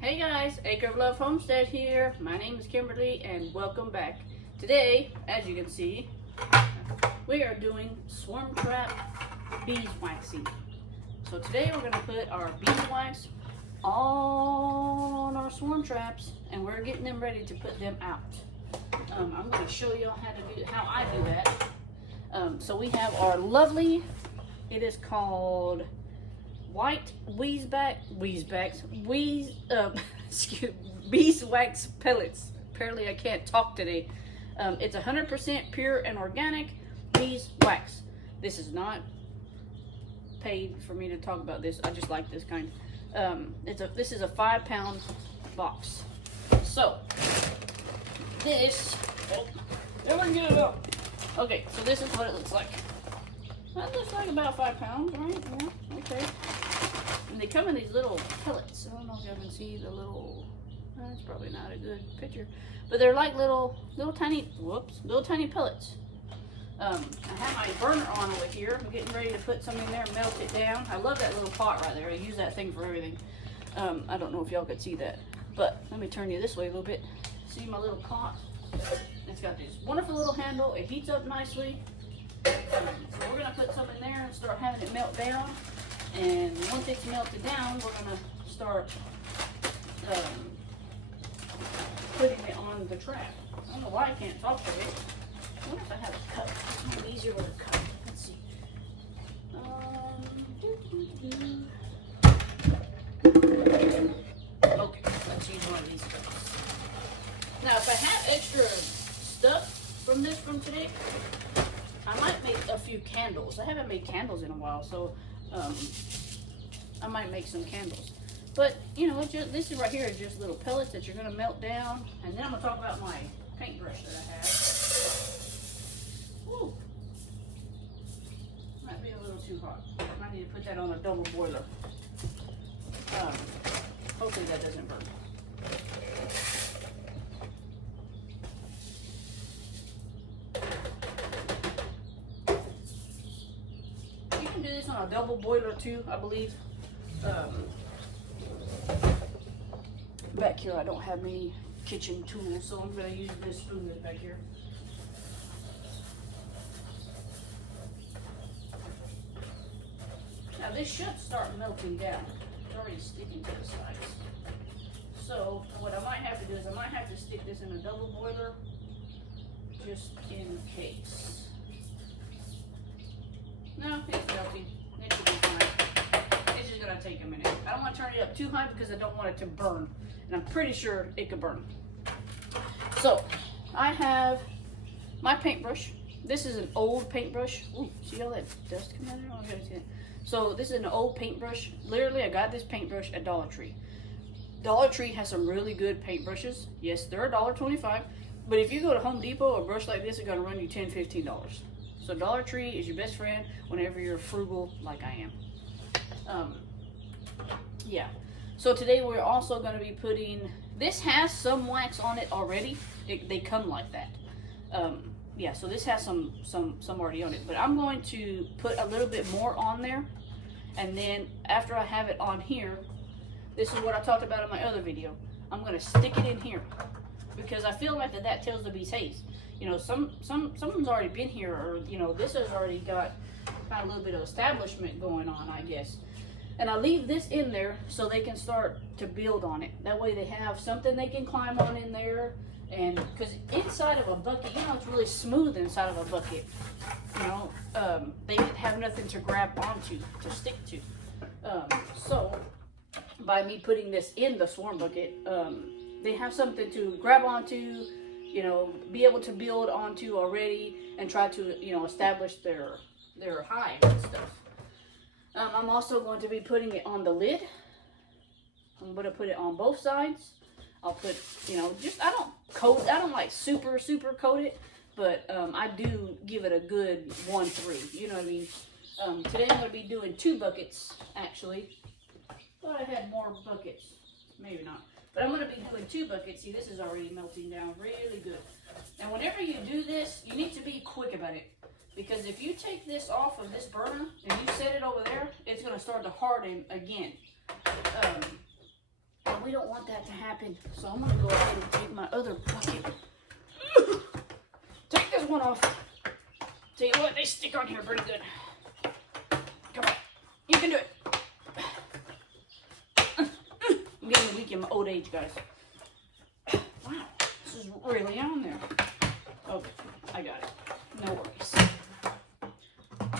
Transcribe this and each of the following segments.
Hey guys, Acre of Love Homestead here. My name is Kimberly and welcome back. Today, as you can see, we are doing swarm trap beeswaxing. So today we're going to put our beeswax on our swarm traps and we're getting them ready to put them out. I'm going to show you how I do that. So we have our lovely, it is called white beeswax pellets. Apparently I can't talk today. It's 100% pure and organic beeswax. This is not paid for me to talk about this. I just like this kind. This is a 5-pound box. So this, everyone get it up. Okay, so this is what it looks like. That looks like about 5 pounds, right? Yeah, okay. And they come in these little pellets. I don't know if y'all can see the little, that's probably not a good picture. But they're like little tiny pellets. I have my burner on over here. I'm getting ready to put some in there and melt it down. I love that little pot right there. I use that thing for everything. I don't know if y'all could see that. But let me turn you this way a little bit. See my little pot? It's got this wonderful little handle. It heats up nicely. So we're going to put some in there and start having it melt down. And once it's melted down, we're going to start putting it on the trap. I don't know why I can't talk to it. I wonder if I have a cup. It might be easier with a cup. Let's see. Okay, let's use one of these cups. Now, if I have extra stuff from today, I might make a few candles. I haven't made candles in a while, so I might make some candles. But, you know, this is right here is just little pellets that you're going to melt down. And then I'm going to talk about my paintbrush that I have. Woo. Might be a little too hot. I need to put that on a double boiler. Hopefully that doesn't burn. Do this on a double boiler too, I believe. Back here I don't have many kitchen tools, so I'm going to use this spoon that's back here. Now this should start melting down. It's already sticking to the sides. So what I might have to do is I might have to stick this in a double boiler just in case. No, it's melting. It should be fine. It's just gonna take a minute. I don't want to turn it up too high because I don't want it to burn. And I'm pretty sure it could burn. So, I have my paintbrush. This is an old paintbrush. Ooh, see all that dust coming out of there? Oh, I gotta see it. So, this is an old paintbrush. Literally, I got this paintbrush at Dollar Tree. Dollar Tree has some really good paintbrushes. Yes, they're $1.25. But if you go to Home Depot, a brush like this is gonna run you $10, $15. So Dollar Tree is your best friend whenever you're frugal like I am. Yeah. So today we're also going to be putting, this has some wax on it already. They come like that. Yeah, so this has some already on it. But I'm going to put a little bit more on there. And then after I have it on here, this is what I talked about in my other video. I'm going to stick it in here. Because I feel like that tells the bees, hey, you know, someone's already been here, or, you know, this has already got a little bit of establishment going on, I guess. And I leave this in there so they can start to build on it. That way they have something they can climb on in there. And because inside of a bucket, you know, it's really smooth inside of a bucket. You know, they have nothing to grab onto, to stick to. So by me putting this in the swarm bucket, they have something to grab onto, you know, be able to build onto already and try to, you know, establish their hive and stuff. I'm also going to be putting it on the lid. I'm going to put it on both sides. I'll put, you know, I don't like super coat it, but I do give it a good 1-3, you know what I mean? Today I'm going to be doing 2 buckets, actually. Thought I had more buckets. Maybe not. But I'm going to be doing 2 buckets. See, this is already melting down really good. And whenever you do this, you need to be quick about it. Because if you take this off of this burner and you set it over there, it's going to start to harden again. And we don't want that to happen. So I'm gonna go ahead and take my other bucket. Take this one off. Tell you what, they stick on here pretty good. Come on, you can do it. I'm getting weak in my old age, guys. Wow, this is really on there. Okay, I got it. No worries.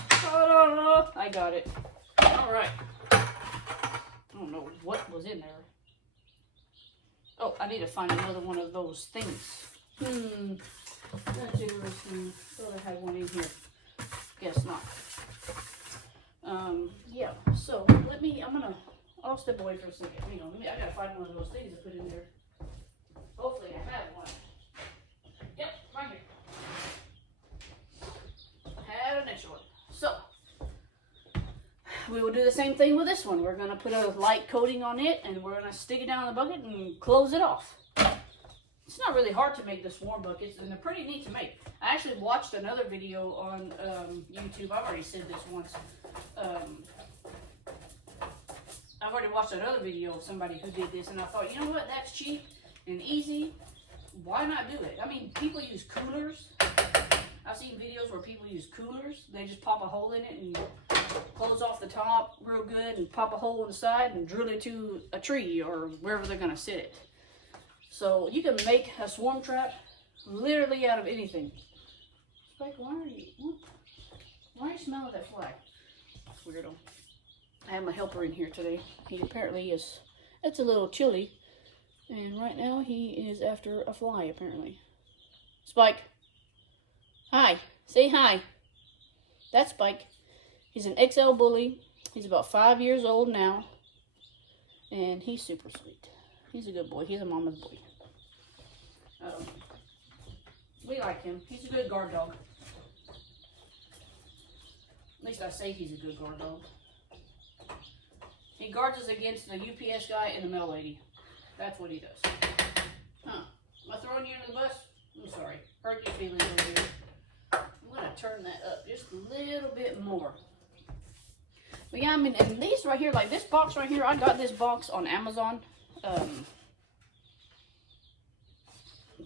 Ta-da! I got it. All right. I don't know what was in there. Oh, I need to find another one of those things. That's interesting. Thought I had one in here. Guess not. Yeah. So I'll step away for a second. Hang on. I gotta find one of those things to put in there. Hopefully I have one. Yep, right here. Had an extra one. So we will do the same thing with this one. We're gonna put a light coating on it, and we're gonna stick it down in the bucket and close it off. It's not really hard to make the swarm buckets, and they're pretty neat to make. I actually watched another video on YouTube. I've already said this once. I've already watched another video of somebody who did this, and I thought, you know what, that's cheap and easy. Why not do it? I mean, people use coolers. I've seen videos where people use coolers. They just pop a hole in it and close off the top real good and pop a hole in the side and drill it to a tree or wherever they're going to sit it. So you can make a swarm trap literally out of anything. Spike, why are you smelling that fly? That's weirdo. I have my helper in here today. He apparently is, it's a little chilly. And right now he is after a fly apparently. Spike. Hi. Say hi. That's Spike. He's an XL bully. He's about 5 years old now. And he's super sweet. He's a good boy. He's a mama's boy. We like him. He's a good guard dog. At least I say he's a good guard dog. He guards us against the UPS guy and the mail lady. That's what he does. Huh. Am I throwing you under the bus? I'm sorry. Hurt your feelings over here. I'm going to turn that up just a little bit more. But yeah, I mean, and these right here, like this box right here, I got this box on Amazon. I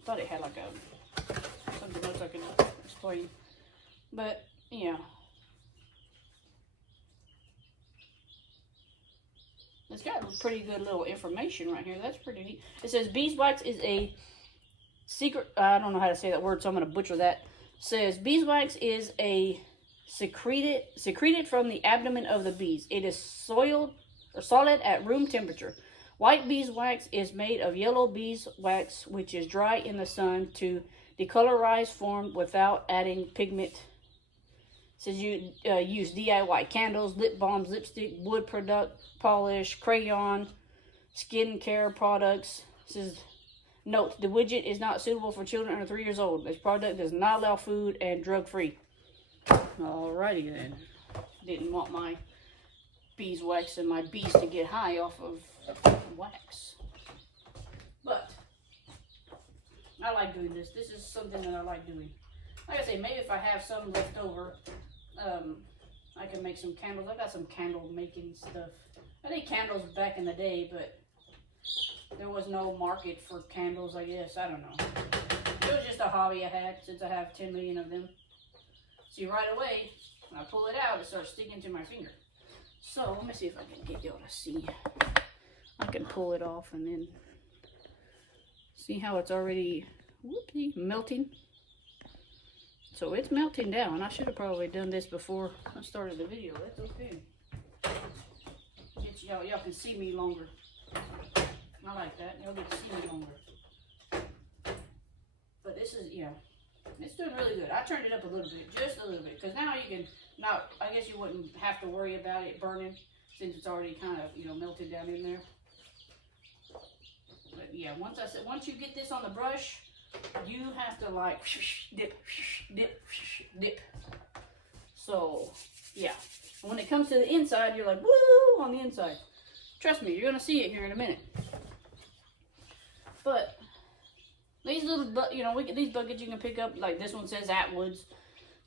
thought it had like something else I could explain. But, yeah. It's got pretty good little information right here. That's pretty neat. It says beeswax is a secret, I don't know how to say that word, so I'm going to butcher that. It says beeswax is a secreted from the abdomen of the bees. It is solid at room temperature. White beeswax is made of yellow beeswax, which is dry in the sun to decolorize form without adding pigment. It says you use DIY candles, lip balms, lipstick, wood product, polish, crayon, skin care products. It says, note, the widget is not suitable for children under 3 years old. This product does not allow food and drug free. Alrighty then. Didn't want my beeswax and my bees to get high off of wax. But I like doing this. This is something that I like doing. Like I say, maybe if I have some left over, I can make some candles. I got some candle making stuff. I did candles back in the day, but there was no market for candles, I guess. I don't know. It was just a hobby I had since I have 10 million of them. See, right away, when I pull it out, it starts sticking to my finger. So, let me see if I can get y'all to see. I can pull it off and then see how it's already, whoopsie, melting. So it's melting down. I should have probably done this before I started the video. That's okay. Y'all can see me longer. I like that. Y'all get to see me longer. But this is, yeah, it's doing really good. I turned it up a little bit, just a little bit, because now you can, I guess you wouldn't have to worry about it burning since it's already kind of, you know, melted down in there. But yeah, once you get this on the brush, you have to like dip, dip, dip. So yeah, when it comes to the inside, you're like woo on the inside. Trust me, you're gonna see it here in a minute. But these little, these buckets you can pick up. Like this one says Atwoods.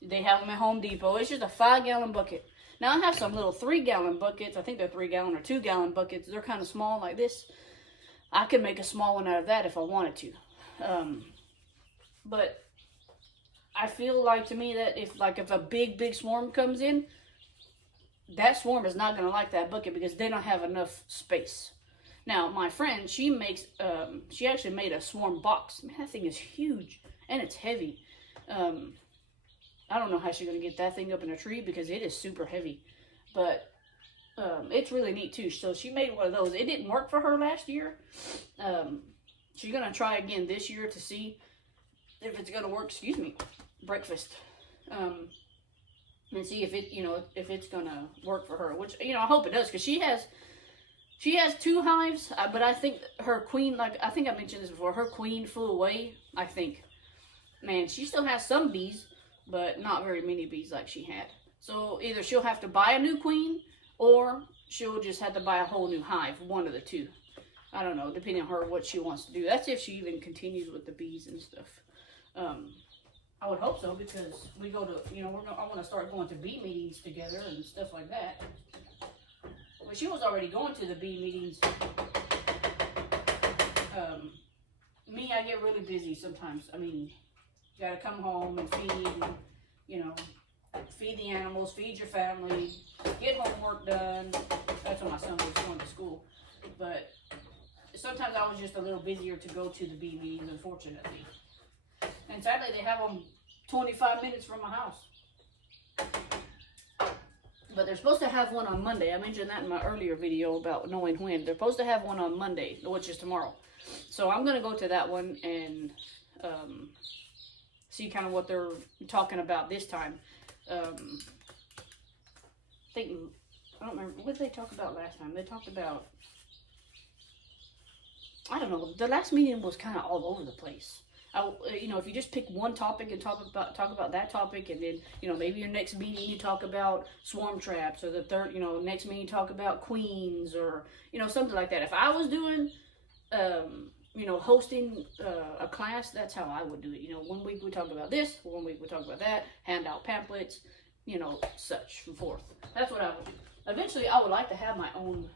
They have them at Home Depot. It's just a 5-gallon bucket. Now I have some little 3-gallon buckets. I think they're 3-gallon or 2-gallon buckets. They're kind of small like this. I could make a small one out of that if I wanted to. But I feel like, to me, that if a big swarm comes in, that swarm is not going to like that bucket because they don't have enough space. Now, my friend, she actually made a swarm box. Man, that thing is huge, and it's heavy. I don't know how she's going to get that thing up in a tree because it is super heavy. But it's really neat, too. So she made one of those. It didn't work for her last year. She's going to try again this year to see if it's going to work. Excuse me. Breakfast. And see if it, if it's going to work for her. Which, I hope it does, because she has 2 hives, but I think her queen, I think I mentioned this before, her queen flew away, I think. Man, she still has some bees, but not very many bees like she had. So either she'll have to buy a new queen, or she'll just have to buy a whole new hive, one of the two. I don't know, depending on her, what she wants to do. That's if she even continues with the bees and stuff. I would hope so, because we go to, I want to start going to bee meetings together and stuff like that. Well, she was already going to the bee meetings. Me, I get really busy sometimes. I mean, you gotta come home and feed, feed the animals, feed your family, get homework done. That's when my son was going to school. But sometimes I was just a little busier to go to the bee meetings, unfortunately. And sadly, they have them 25 minutes from my house. But they're supposed to have one on Monday. I mentioned that in my earlier video about knowing when. They're supposed to have one on Monday, which is tomorrow. So I'm going to go to that one and see kind of what they're talking about this time. I don't remember. What did they talk about last time? They talked about, I don't know. The last meeting was kind of all over the place. If you just pick one topic and talk about that topic, and then, maybe your next meeting you talk about swarm traps, or the third, next meeting you talk about queens, or, something like that. If I was doing, hosting a class, that's how I would do it. One week we talk about this, one week we talk about that, hand out pamphlets, such and forth. That's what I would do. Eventually, I would like to have my own,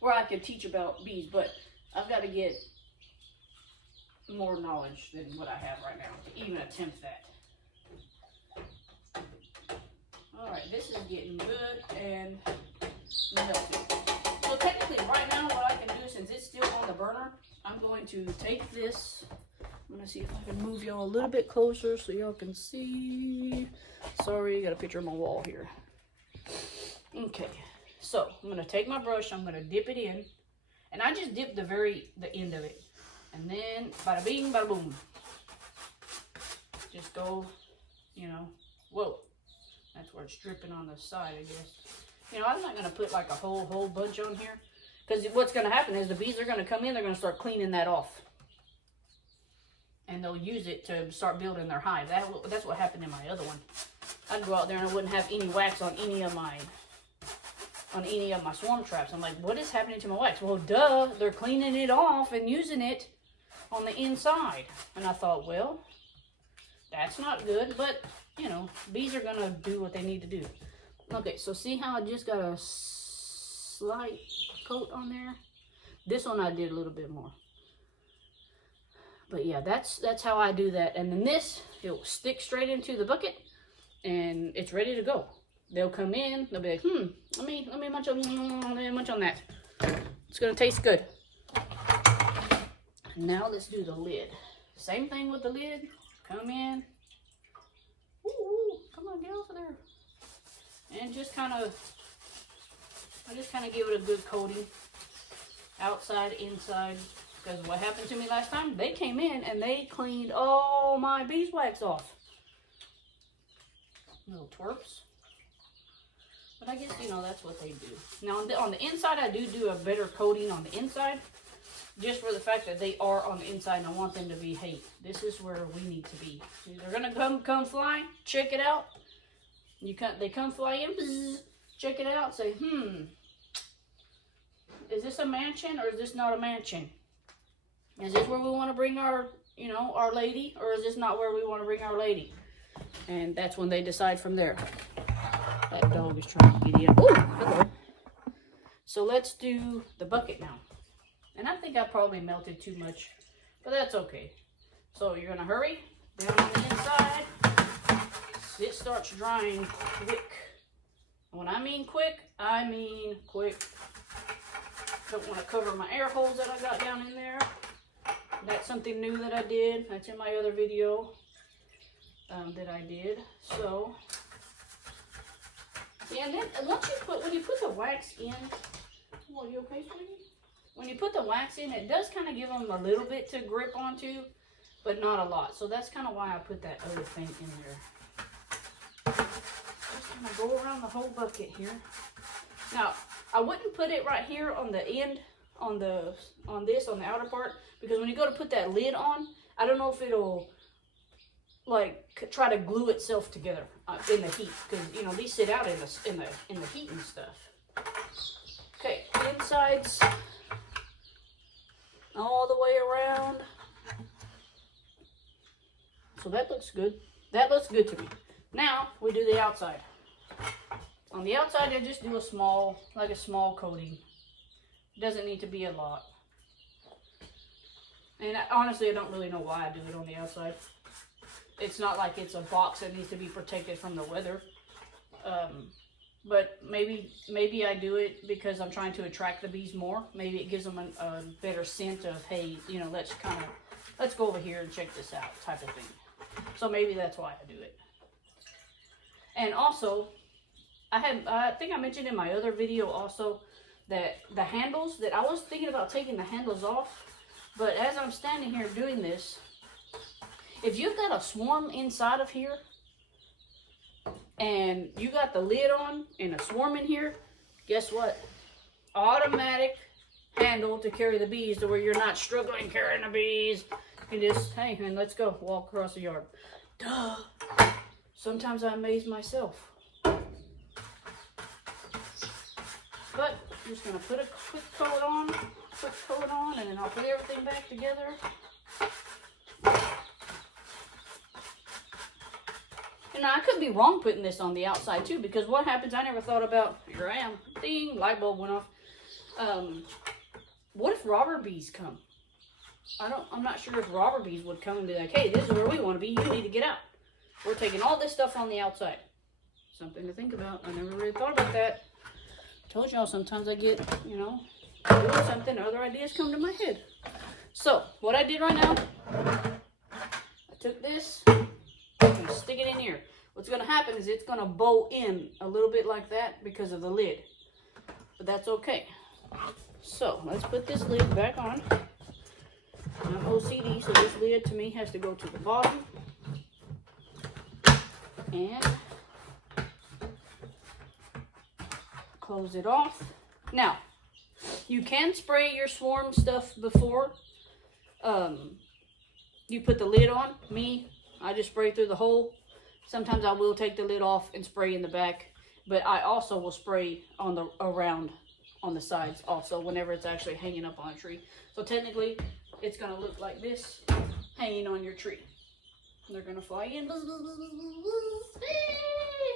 where I could teach about bees, but I've got to get more knowledge than what I have right now to even attempt that. Alright, this is getting good and melted. So technically right now what I can do, since it's still on the burner, I'm going to take this. I'm going to see if I can move y'all a little bit closer so y'all can see. Sorry, got a picture on my wall here. Okay, so I'm going to take my brush, I'm going to dip it in, and I just dip the end of it. And then, bada bing, bada boom. Just go, whoa. That's where it's dripping on the side, I guess. I'm not going to put like a whole bunch on here. Because what's going to happen is the bees are going to come in, they're going to start cleaning that off. And they'll use it to start building their hive. That's what happened in my other one. I'd go out there and I wouldn't have any wax on any of my swarm traps. I'm like, what is happening to my wax? Well, duh, they're cleaning it off and using it on the inside. And I thought, well, that's not good, but bees are gonna do what they need to do. Okay, so see how I just got a slight coat on there? This one I did a little bit more. But yeah, that's how I do that. And then this, it will stick straight into the bucket and it's ready to go. They'll come in, they'll be like, let me munch on that. It's gonna taste good. Now let's do the lid. Same thing with the lid. Come in. Ooh, come on, get over there. And I just kind of give it a good coating. Outside, inside. Because what happened to me last time, they came in and they cleaned all my beeswax off. Little twerps. But I guess, that's what they do. Now, on the inside, I do a better coating on the inside. Just for the fact that they are on the inside, and I want them to be, hey, this is where we need to be. They're going to come fly, check it out. They come fly in, bzz, check it out, say, is this a mansion or is this not a mansion? Is this where we want to bring our, our lady, or is this not where we want to bring our lady? And that's when they decide from there. That dog is trying to get in. Oh, hello. So let's do the bucket now. And I think I probably melted too much, but that's okay. So you're gonna hurry down on the inside. It starts drying quick. When I mean quick, I mean quick. Don't want to cover my air holes that I got down in there. That's something new that I did. That's in my other video that I did. So, yeah, and then once you put, when you put the wax in, oh, you okay, sweetie? When you put the wax in, it does kind of give them a little bit to grip onto, but not a lot. So that's kind of why I put that other thing in there. Just gonna go around the whole bucket here. Now, I wouldn't put it right here on the end, on the outer part, because when you go to put that lid on, I don't know if it'll like try to glue itself together in the heat, because you know these sit out in the heat and stuff. Okay, insides all the way around. So that looks good. That looks good to me. Now we do the outside. On the outside, I just do a small coating. It doesn't need to be a lot. And honestly, I don't really know why I do it on the outside. It's not like it's a box that needs to be protected from the weather. But maybe I do it because I'm trying to attract the bees more. Maybe it gives them a better scent of, hey, you know, let's go over here and check this out type of thing. So maybe that's why I do it. And also, I think I mentioned in my other video also that the handles, that I was thinking about taking the handles off, but as I'm standing here doing this, if you've got a swarm inside of here and you got the lid on and a swarm in here, guess what? Automatic handle to carry the bees to where you're not struggling carrying the bees. You can just, hey, and let's go, walk across the yard. Duh. Sometimes I amaze myself. But I'm just going to put a quick coat on, and then I'll put everything back together. And I could be wrong putting this on the outside too, because what happens, I never thought about, here I am, ding, light bulb went off. What if robber bees come? I'm not sure if robber bees would come and be like, hey, this is where we want to be, you need to get out. We're taking all this stuff on the outside. Something to think about. I never really thought about that. I told y'all sometimes I get, you know, doing something, other ideas come to my head. So, what I did right now, I took this, I'm going to stick it in here. What's going to happen is it's going to bow in a little bit like that because of the lid. But that's okay. So, let's put this lid back on. I'm OCD, so this lid to me has to go to the bottom. And close it off. Now, you can spray your swarm stuff before you put the lid on. Me, I just spray through the hole. Sometimes I will take the lid off and spray in the back, but I also will spray on the around on the sides also whenever it's actually hanging up on a tree. So technically, it's going to look like this hanging on your tree. They're going to fly in. It's in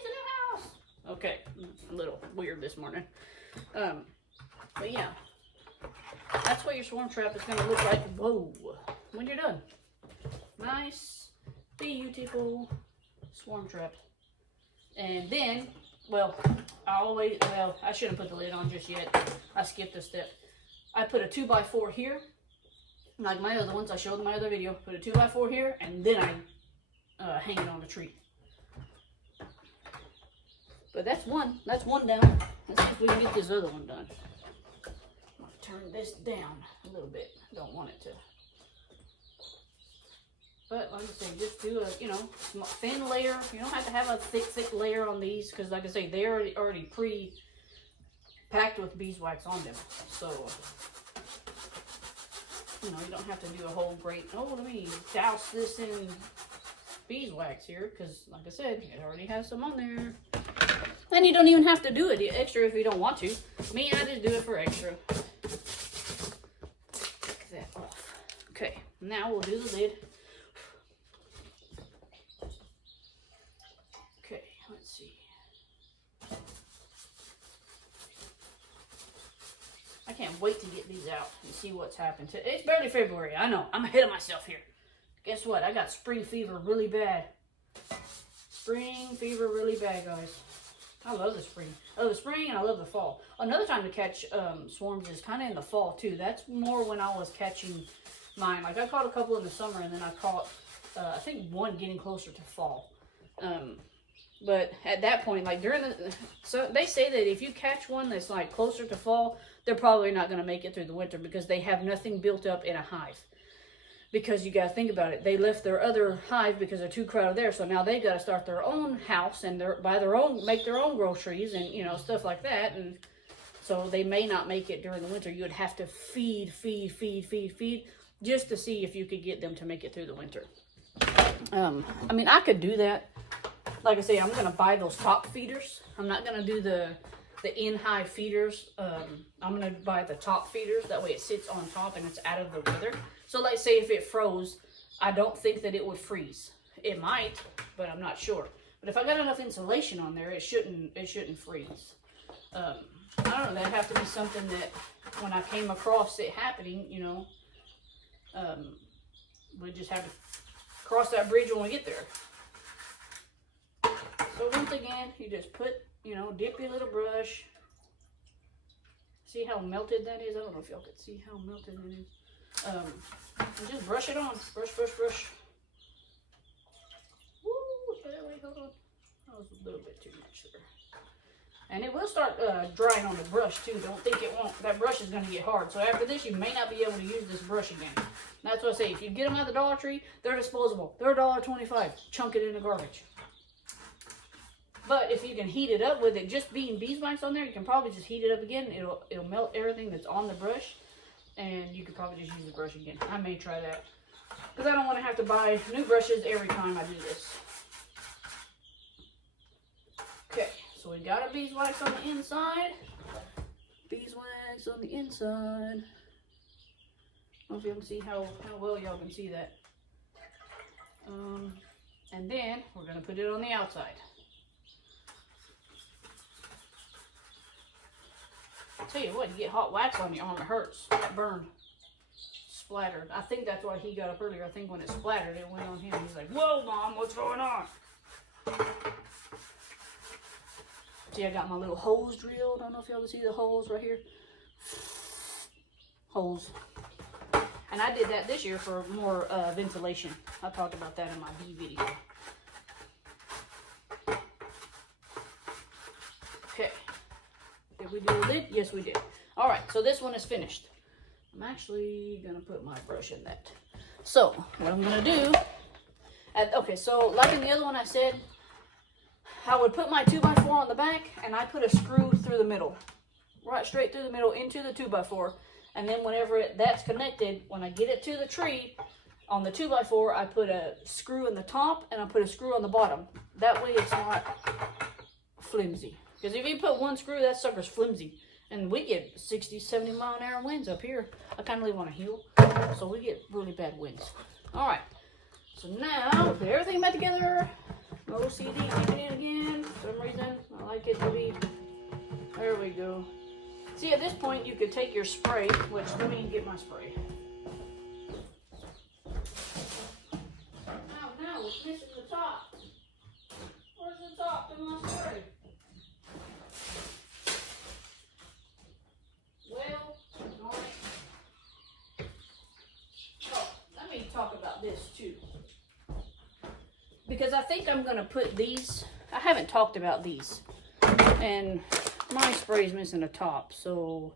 the house. Okay, a little weird this morning. But yeah, that's what your swarm trap is going to look like. Whoa, when you're done. Nice, beautiful swarm trap. And then, well, I shouldn't put the lid on just yet. I skipped a step. I put a 2x4 here. Like my other ones, I showed in my other video. Put a 2x4 here, and then I hang it on the tree. But that's one down. Let's see if we can get this other one done. I'm gonna turn this down a little bit. Don't want it to. But like I say, just do a, you know, thin layer. You don't have to have a thick layer on these, because like I say, they're already pre-packed with beeswax on them. So, you know, you don't have to do a whole great, oh, let me douse this in beeswax here, because like I said, it already has some on there. And you don't even have to do it extra if you don't want to. Me, I just do it for extra. Take that off. Okay, now we'll do the lid. Okay, let's see. can't wait to get these out and see what's happened. It's barely February. I know. I'm ahead of myself here. Guess what? I got spring fever really bad. Spring fever really bad, guys. I love the spring. I love the spring and I love the fall. Another time to catch swarms is kind of in the fall too. That's more when I was catching mine. Like I caught a couple in the summer and then I caught, I think one getting closer to fall. But at that point, like during the, so they say that if you catch one that's like closer to fall, they're probably not going to make it through the winter because they have nothing built up in a hive. Because you got to think about it, they left their other hive because they're too crowded there. So now they got to start their own house and make their own groceries and stuff like that. And so they may not make it during the winter. You would have to feed just to see if you could get them to make it through the winter. I mean, I could do that. Like I say, I'm going to buy those top feeders. I'm not going to do the in-hive feeders. I'm going to buy the top feeders. That way it sits on top and it's out of the weather. So like say if it froze, I don't think that it would freeze. It might, but I'm not sure. But if I got enough insulation on there, it shouldn't freeze. I don't know. That'd have to be something that when I came across it happening, we just have to cross that bridge when we get there. So once again, you just put, dip your little brush. See how melted that is? I don't know if y'all can see how melted it is. And just brush it on. Brush. Woo, wait, hold on. That was a little bit too much there. And it will start drying on the brush too. Don't think it won't. That brush is going to get hard. So after this, you may not be able to use this brush again. That's what I say. If you get them at the Dollar Tree, they're disposable. They're $1.25. Chunk it in the garbage. But if you can heat it up with it just being beeswax on there, you can probably just heat it up again. It'll melt everything that's on the brush. And you could probably just use the brush again. I may try that. Because I don't want to have to buy new brushes every time I do this. Okay, so we got our beeswax on the inside. Beeswax on the inside. I don't know if you can see how well y'all can see that. And then we're going to put it on the outside. I'll tell you what, you get hot wax on your arm, it hurts. That burn. Splattered. I think that's why he got up earlier. I think when it splattered, it went on him. He's like, whoa, Mom, what's going on? See, I got my little holes drilled. I don't know if y'all can see the holes right here. Holes. And I did that this year for more ventilation. I talked about that in my bee video. Okay. Did we do a lid? Yes, we did. All right, so this one is finished. I'm actually going to put my brush in that. So, what I'm going to do, okay, so like in the other one I said, I would put my 2x4 on the back, and I put a screw through the middle. Right straight through the middle into the 2x4. And then whenever that's connected, when I get it to the tree, on the 2x4, I put a screw in the top, and I put a screw on the bottom. That way it's not flimsy. Because if you put one screw, that sucker's flimsy. And we get 60, 70 mile an hour winds up here. I kind of live on a hill, so we get really bad winds. All right. So now, put everything back together. OCD, keep it in again. For some reason, I like it to be. There we go. See, at this point, you could take your spray, which, let me get my spray. Oh, no, it's missing the top. Where's the top to my spray? Well, all right. Oh, let me talk about this too. Because I think I'm going to put these, I haven't talked about these. And my spray's missing a top, so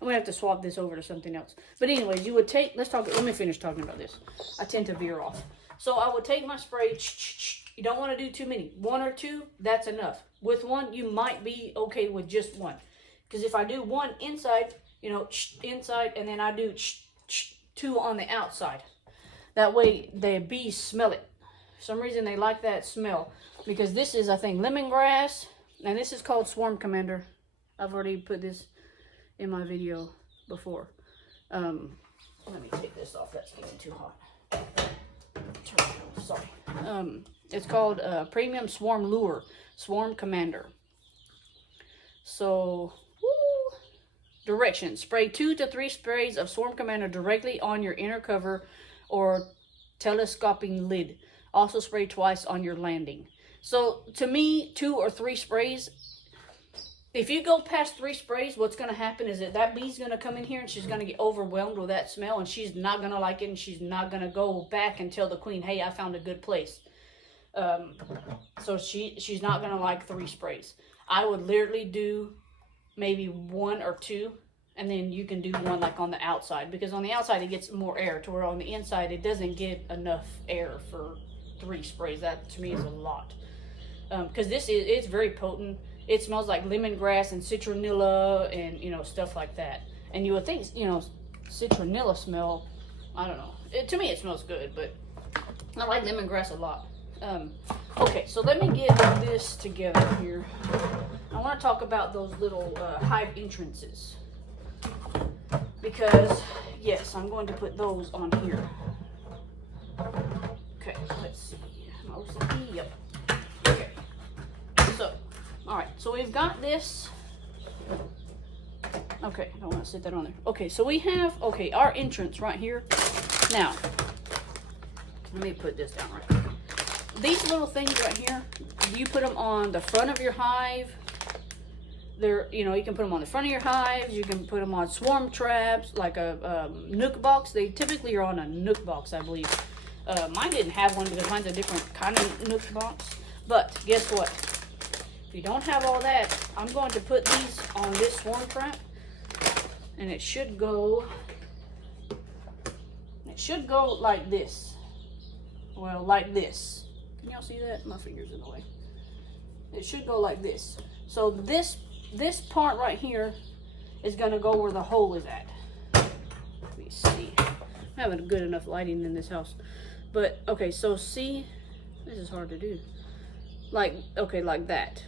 I'm going to have to swap this over to something else. But anyways, you would take, let me finish talking about this. I tend to veer off. So I would take my spray, you don't want to do too many. One or two, that's enough. With one, you might be okay with just one. Because if I do one inside, inside, and then I do two on the outside. That way, the bees smell it. For some reason, they like that smell. Because this is, I think, lemongrass. And this is called Swarm Commander. I've already put this in my video before. Let me take this off. That's getting too hot. Sorry. It's called Premium Swarm Lure. Swarm Commander. So, woo, Directions. Spray 2 to 3 sprays of Swarm Commander directly on your inner cover or telescoping lid. Also spray twice on your landing. So to me, 2 or 3 sprays, if you go past 3 sprays, what's going to happen is that bee's going to come in here and she's going to get overwhelmed with that smell, and she's not going to like it, and she's not going to go back and tell the queen, hey, I found a good place. So she's not going to like 3 sprays. I would literally do maybe 1 or 2, and then you can do 1 like on the outside, because on the outside it gets more air, to where on the inside it doesn't get enough air for 3 sprays. That to me is a lot, because it's very potent. It smells like lemongrass and citronella and, you know, stuff like that. And you would think, you know, citronella smell, I don't know, to me it smells good, but I like lemongrass a lot. Okay, so let me get this together here. I want to talk about those little hive entrances, because yes, I'm going to put those on here. Okay, let's see. OCD, yep. Okay, so all right, so we've got this. Okay, I don't want to sit that on there. Okay, so we have our entrance right here. Now, let me put this down right here. These little things right here, you put them on the front of your hive. They're, you know, you can put them on the front of your hives. You can put them on swarm traps, like a nook box. They typically are on a nook box, I believe. Mine didn't have one because mine's a different kind of nook box. But guess what? If you don't have all that, I'm going to put these on this swarm trap, and it should go like this. Well, like this. Can y'all see that? My finger's in the way. It should go like this. So this part right here is going to go where the hole is at. Let me see. I'm having good enough lighting in this house. But, okay, so see, this is hard to do. Like, okay, like that.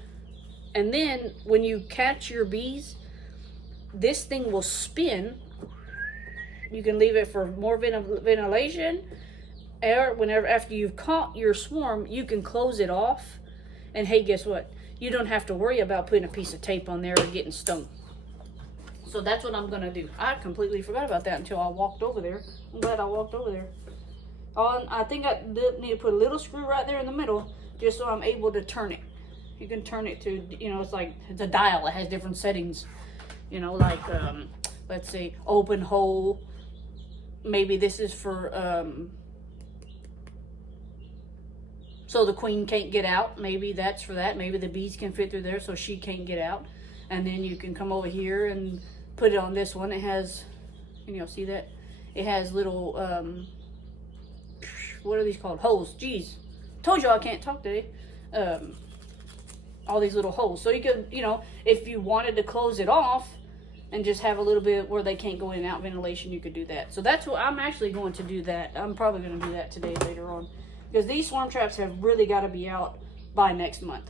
And then when you catch your bees, this thing will spin. You can leave it for more ventilation. Or whenever, after you've caught your swarm, you can close it off. And hey, guess what? You don't have to worry about putting a piece of tape on there or getting stung. So that's what I'm going to do. I completely forgot about that until I walked over there. I'm glad I walked over there. I think I need to put a little screw right there in the middle, just so I'm able to turn it. You can turn it to, you know, it's a dial. It has different settings. You know, like, let's say, open hole. Maybe this is for, so the queen can't get out. Maybe that's for that. Maybe the bees can fit through there so she can't get out. And then you can come over here and put it on this one. It has, can y'all see that? It has little, what are these called? Holes. Jeez. Told you I can't talk today. All these little holes. So you could, you know, if you wanted to close it off and just have a little bit where they can't go in and out ventilation, you could do that. So that's what I'm actually going to do that. I'm probably going to do that today later on. Because these swarm traps have really got to be out by next month.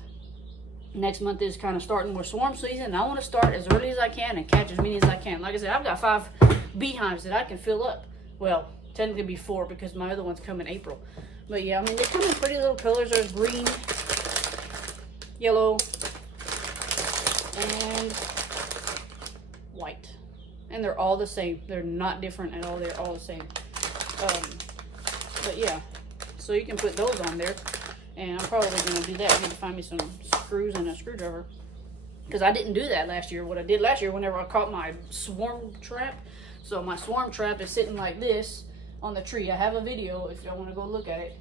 Next month is kind of starting with swarm season. And I want to start as early as I can and catch as many as I can. Like I said, I've got 5 beehives that I can fill up. Well, technically be 4 because my other ones come in April. But yeah, I mean, they come in pretty little colors. There's green, yellow, and white. And they're all the same. They're not different at all. They're all the same. But yeah, so you can put those on there. And I'm probably going to do that. I need to find me some screws and a screwdriver. Because I didn't do that last year. What I did last year, whenever I caught my swarm trap. So my swarm trap is sitting like this on the tree. I have a video if y'all want to go look at it.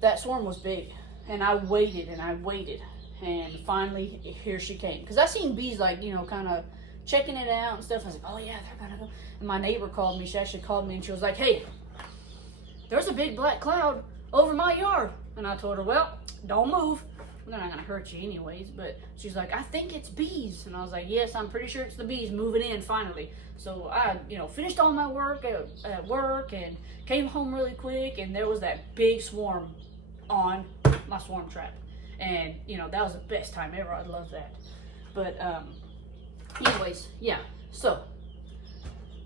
That swarm was big. And I waited and I waited. And finally, here she came. Because I seen bees like, you know, kind of checking it out and stuff. I was like, oh yeah, they're going to go. And my neighbor called me. She actually called me and she was like, hey, there's a big black cloud over my yard. And I told her, well, don't move. They're not going to hurt you anyways. But she's like, I think it's bees. And I was like, yes, I'm pretty sure it's the bees moving in finally. So I, you know, finished all my work at work and came home really quick. And there was that big swarm on my swarm trap. And, you know, that was the best time ever. I love that. But anyways, yeah. So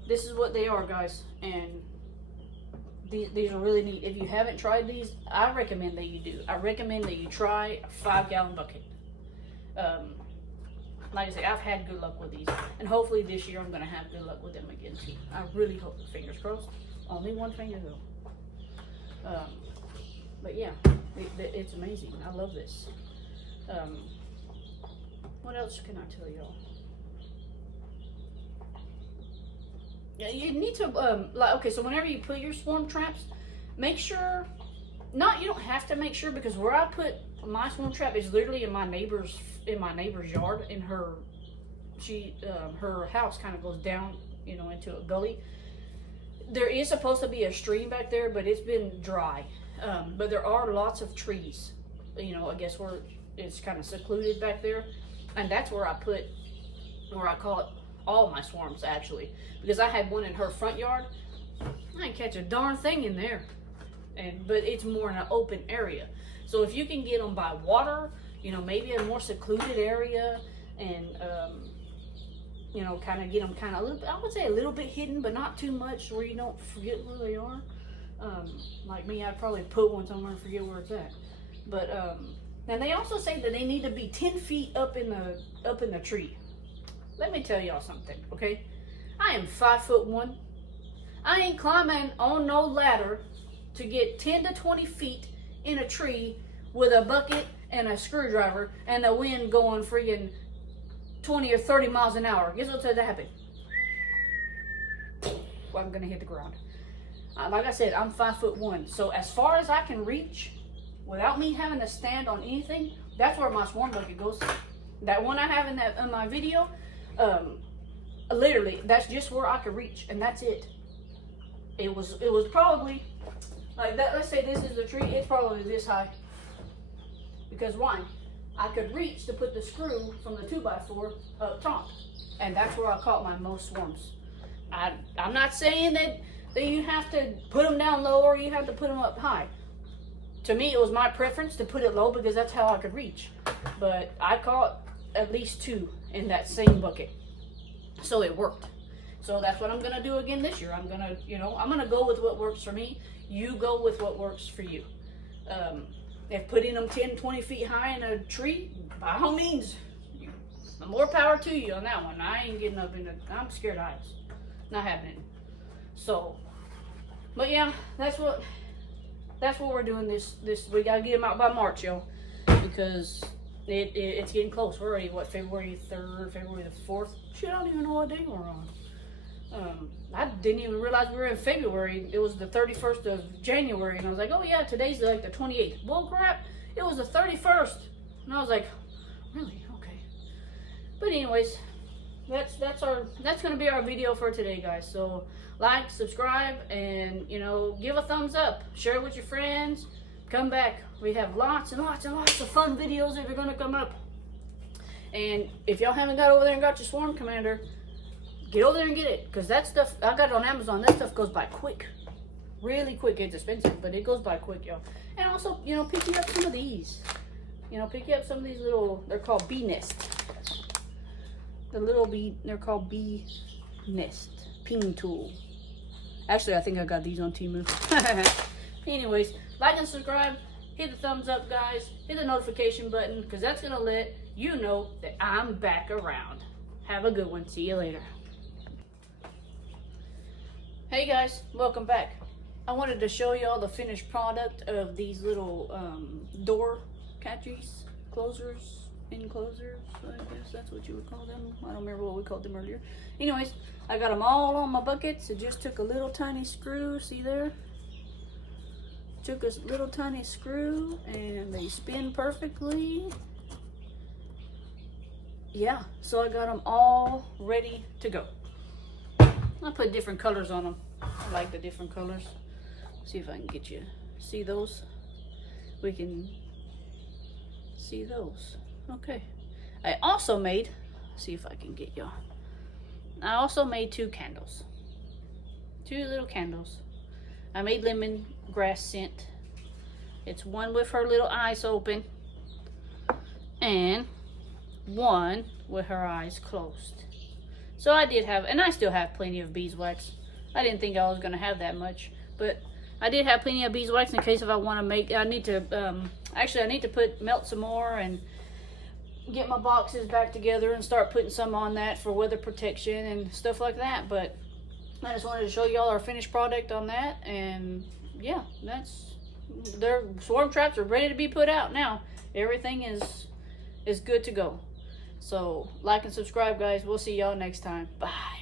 this is what they are, guys. And these are really neat. If you haven't tried these, I recommend that you do. I recommend that you try a 5-gallon bucket. like I say, I've had good luck with these. And hopefully this year I'm going to have good luck with them again too. I really hope. Fingers crossed. Only one finger though. But yeah, it's amazing. I love this. What else can I tell y'all? Yeah, you need to, like, okay, so whenever you put your swarm traps, make sure, you don't have to make sure, because where I put my swarm trap is literally in my neighbor's yard. In her house kind of goes down, you know, into a gully. There is supposed to be a stream back there, but it's been dry. But there are lots of trees, you know, I guess where it's kind of secluded back there. And that's where I caught all my swarms, actually. Because I had one in her front yard. I didn't catch a darn thing in there. But it's more in an open area. So if you can get them by water, you know, maybe a more secluded area, and, you know, kind of get them kind of, I would say a little bit hidden, but not too much where you don't forget where they are. Like me, I'd probably put one somewhere and forget where it's at. But, and they also say that they need to be 10 feet up in the tree. Let me tell y'all something, okay? I am 5'1". I ain't climbing on no ladder to get 10 to 20 feet in a tree with a bucket and a screwdriver and the wind going friggin' 20 or 30 miles an hour. Guess what's going to happen? Well, I'm gonna hit the ground. Like I said, I'm 5'1". So as far as I can reach, without me having to stand on anything, that's where my swarm bucket goes. That one I have in my video, literally, that's just where I could reach, and that's it. It was probably like that. Let's say this is the tree. It's probably this high. Because one, I could reach to put the screw from the 2x4 up top, and that's where I caught my most swarms. I'm not saying that you have to put them down low or you have to put them up high. To me, it was my preference to put it low because that's how I could reach. But I caught at least 2 in that same bucket. So it worked. So that's what I'm going to do again this year. I'm going to go with what works for me. You go with what works for you. If putting them 10, 20 feet high in a tree, by all means, more power to you on that one. I ain't getting up in the, I'm scared of heights. Not happening. So, but yeah, that's what we're doing this we gotta get them out by March, y'all, because it's getting close. We're already, what, February 3rd, February the 4th? Shit, I don't even know what day we're on. I didn't even realize we were in February. It was the 31st of January, and I was like, oh yeah, today's like the 28th. Well, crap, it was the 31st. And I was like, really? Okay. But anyways, that's gonna be our video for today, guys. So like, subscribe, and give a thumbs up. Share it with your friends. Come back. We have lots and lots and lots of fun videos that are gonna come up. And if y'all haven't got over there and got your Swarm Commander, get over there and get it, because that stuff, I got it on Amazon. That stuff goes by quick, really quick. It's expensive, but it goes by quick, y'all. And also, pick you up some of these. Pick you up some of these little, they're called bee nest. The little bee, they're called bee nest ping tool. Actually, I think I got these on Temu. Anyways, like and subscribe. Hit the thumbs up, guys. Hit the notification button, because that's going to let you know that I'm back around. Have a good one. See you later. Hey guys, welcome back. I wanted to show y'all the finished product of these little door catchies, enclosures, I guess that's what you would call them. I don't remember what we called them earlier. Anyways, I got them all on my buckets. It just took a little tiny screw, see there? Took a little tiny screw and they spin perfectly. Yeah, so I got them all ready to go. I put different colors on them. I like the different colors. See if I can get you see those. We can see those. Okay. I also made, see if I can get y'all. I also made 2 candles. 2 little candles. I made lemongrass scent. It's one with her little eyes open, and one with her eyes closed. So I did have, and I still have plenty of beeswax. I didn't think I was going to have that much, but I did have plenty of beeswax in case if I want to make, I need to, actually I need to melt some more and get my boxes back together and start putting some on that for weather protection and stuff like that. But I just wanted to show y'all our finished product on that. And yeah, their swarm traps are ready to be put out now. Everything is good to go. So like and subscribe, guys. We'll see y'all next time. Bye.